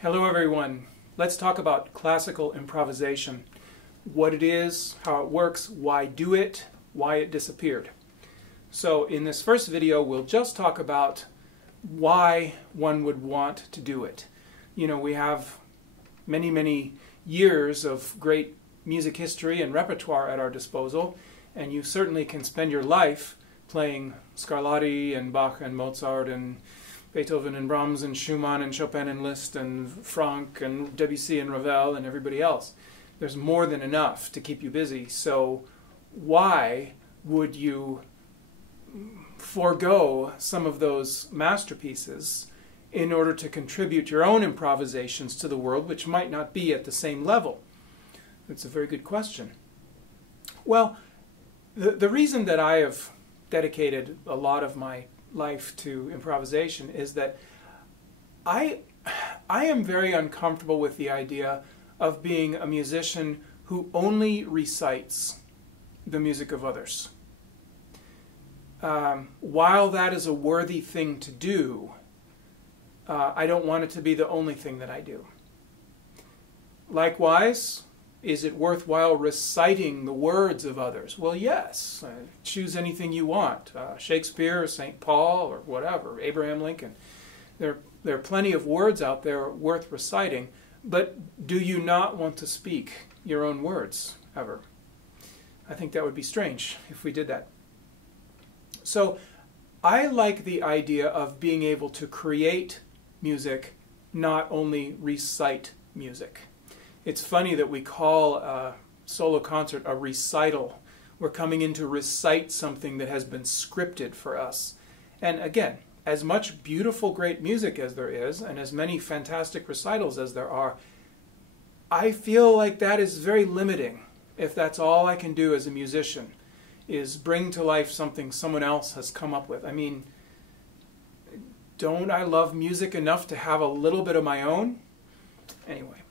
Hello everyone. Let's talk about classical improvisation. What it is, how it works, why do it, why it disappeared. So in this first video we'll just talk about why one would want to do it. You know, we have many years of great music history and repertoire at our disposal, and you certainly can spend your life playing Scarlatti and Bach and Mozart and Beethoven and Brahms and Schumann and Chopin and Liszt and Franck and Debussy and Ravel and everybody else. There's more than enough to keep you busy. So why would you forego some of those masterpieces in order to contribute your own improvisations to the world, which might not be at the same level? That's a very good question. Well, the reason that I have dedicated a lot of my life to improvisation is that I am very uncomfortable with the idea of being a musician who only recites the music of others. While that is a worthy thing to do, I don't want it to be the only thing that I do. Likewise, is it worthwhile reciting the words of others? Well, yes. Choose anything you want. Shakespeare, or St. Paul, or whatever, Abraham Lincoln. There are plenty of words out there worth reciting, but do you not want to speak your own words, ever? I think that would be strange if we did that. So I like the idea of being able to create music, not only recite music. It's funny that we call a solo concert a recital. We're coming in to recite something that has been scripted for us. And again, as much beautiful, great music as there is, and as many fantastic recitals as there are, I feel like that is very limiting if that's all I can do as a musician, is bring to life something someone else has come up with. I mean, don't I love music enough to have a little bit of my own? Anyway.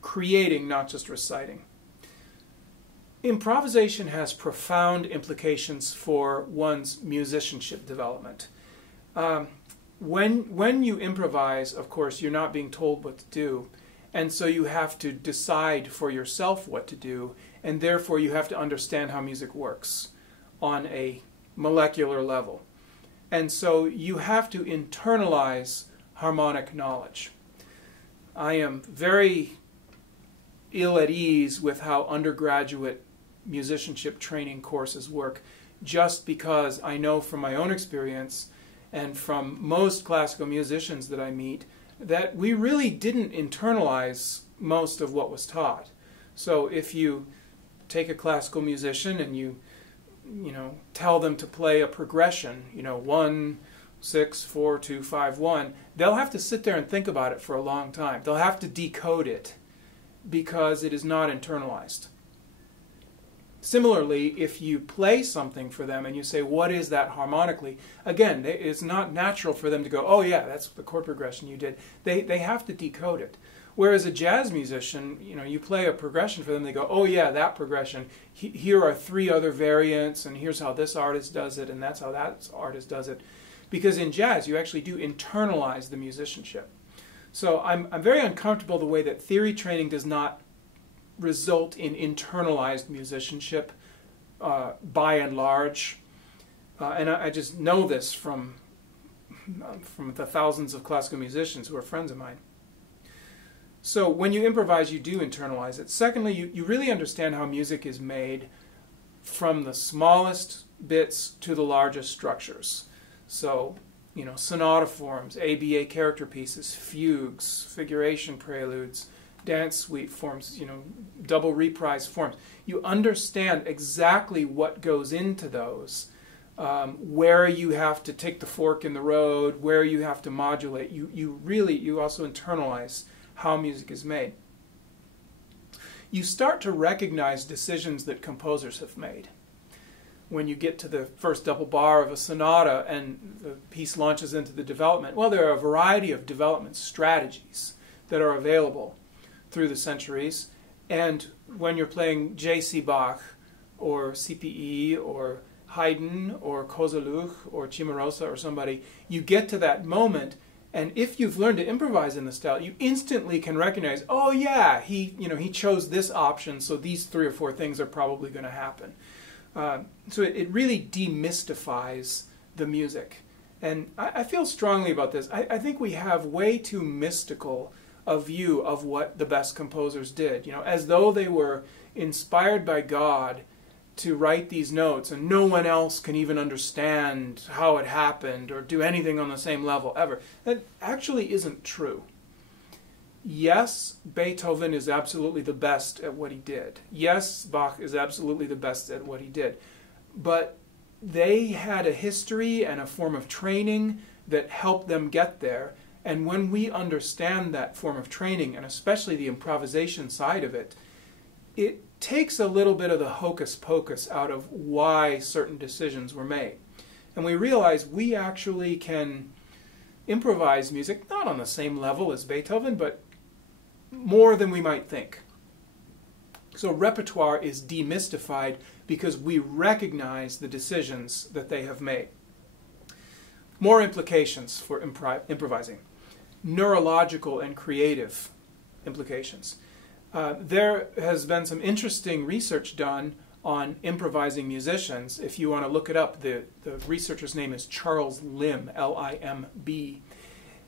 Creating, not just reciting. Improvisation has profound implications for one's musicianship development. When you improvise, of course, you're not being told what to do, and so you have to decide for yourself what to do, and therefore you have to understand how music works on a molecular level. And so you have to internalize harmonic knowledge. I am very ill at ease with how undergraduate musicianship training courses work, just because I know from my own experience and from most classical musicians that I meet that we really didn't internalize most of what was taught. So if you take a classical musician and you tell them to play a progression, 1, 6, 4, 2, 5, 1, they'll have to sit there and think about it for a long time. They'll have to decode it, because it is not internalized. Similarly, if you play something for them and you say, what is that harmonically? Again, it's not natural for them to go, oh yeah, that's the chord progression you did. They have to decode it. Whereas a jazz musician, you play a progression for them, they go, oh yeah, that progression. Here are 3 other variants, and here's how this artist does it, and that's how that artist does it. Because in jazz, you actually do internalize the musicianship. So I'm very uncomfortable the way that theory training does not result in internalized musicianship by and large. And I just know this from the thousands of classical musicians who are friends of mine. So when you improvise, you do internalize it. Secondly, you really understand how music is made from the smallest bits to the largest structures. So sonata forms, ABA character pieces, fugues, figuration preludes, dance suite forms, double reprise forms. You understand exactly what goes into those, where you have to take the fork in the road, where you have to modulate. You also internalize how music is made. You start to recognize decisions that composers have made. When you get to the first double bar of a sonata and the piece launches into the development, well, there are a variety of development strategies that are available through the centuries. And when you're playing J.C. Bach or CPE or Haydn or Kozeluch or Cimarosa or somebody, you get to that moment And if you've learned to improvise in the style, you instantly can recognize, oh yeah, he chose this option, so these 3 or 4 things are probably going to happen. So it really demystifies the music. And I feel strongly about this. I think we have way too mystical a view of what the best composers did, as though they were inspired by God to write these notes and no one else can even understand how it happened or do anything on the same level ever. That actually isn't true. Yes, Beethoven is absolutely the best at what he did. Yes, Bach is absolutely the best at what he did. But they had a history and a form of training that helped them get there. And when we understand that form of training, and especially the improvisation side of it, it takes a little bit of the hocus pocus out of why certain decisions were made. And we realize we actually can improvise music, not on the same level as Beethoven, but more than we might think. So repertoire is demystified because we recognize the decisions that they have made. More implications for improvising. Neurological and creative implications. There has been some interesting research done on improvising musicians. If you want to look it up, the researcher's name is Charles Limb, L-I-M-B.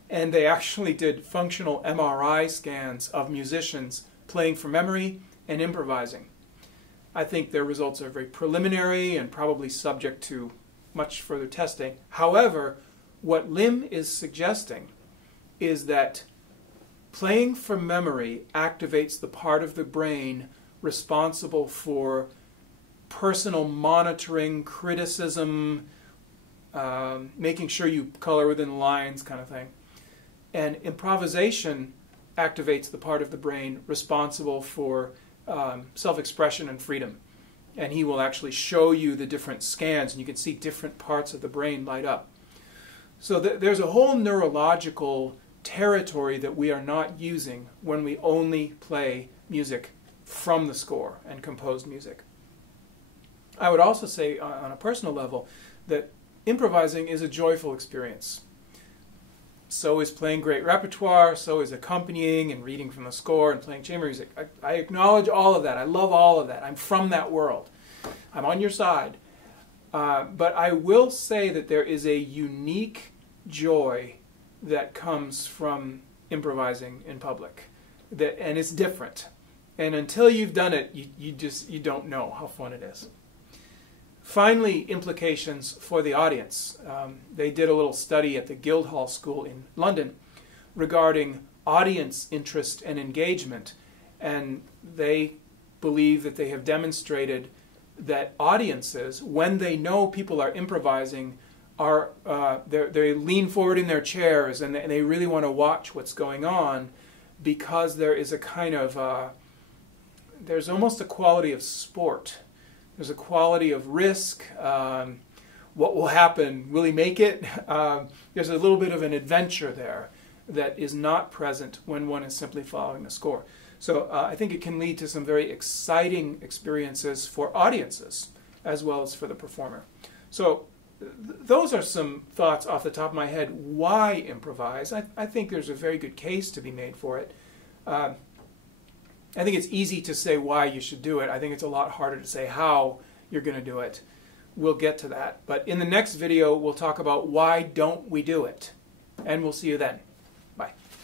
And they actually did functional MRI scans of musicians playing from memory and improvising. I think their results are very preliminary and probably subject to much further testing. However, what Lim is suggesting is that playing from memory activates the part of the brain responsible for personal monitoring, criticism, making sure you color within lines kind of thing. And improvisation activates the part of the brain responsible for self-expression and freedom. And he will actually show you the different scans, and you can see different parts of the brain light up. So there's a whole neurological territory that we are not using when we only play music from the score and composed music. I would also say on a personal level that improvising is a joyful experience. So is playing great repertoire, so is accompanying and reading from the score and playing chamber music. I acknowledge all of that. I love all of that. I'm from that world. I'm on your side. But I will say that there is a unique joy that comes from improvising in public, and it's different. And until you've done it, you don't know how fun it is. Finally, implications for the audience. They did a little study at the Guildhall School in London regarding audience interest and engagement, and they believe that they have demonstrated that audiences, when they know people are improvising, they lean forward in their chairs and they really want to watch what's going on, because there is a kind of there's almost a quality of sport. There's a quality of risk. What will happen? Will he make it? There's a little bit of an adventure there that is not present when one is simply following the score. So I think it can lead to some very exciting experiences for audiences as well as for the performer. So those are some thoughts off the top of my head. Why improvise? I think there's a very good case to be made for it. I think it's easy to say why you should do it. I think it's a lot harder to say how you're going to do it. We'll get to that. But in the next video, we'll talk about why don't we do it. And we'll see you then.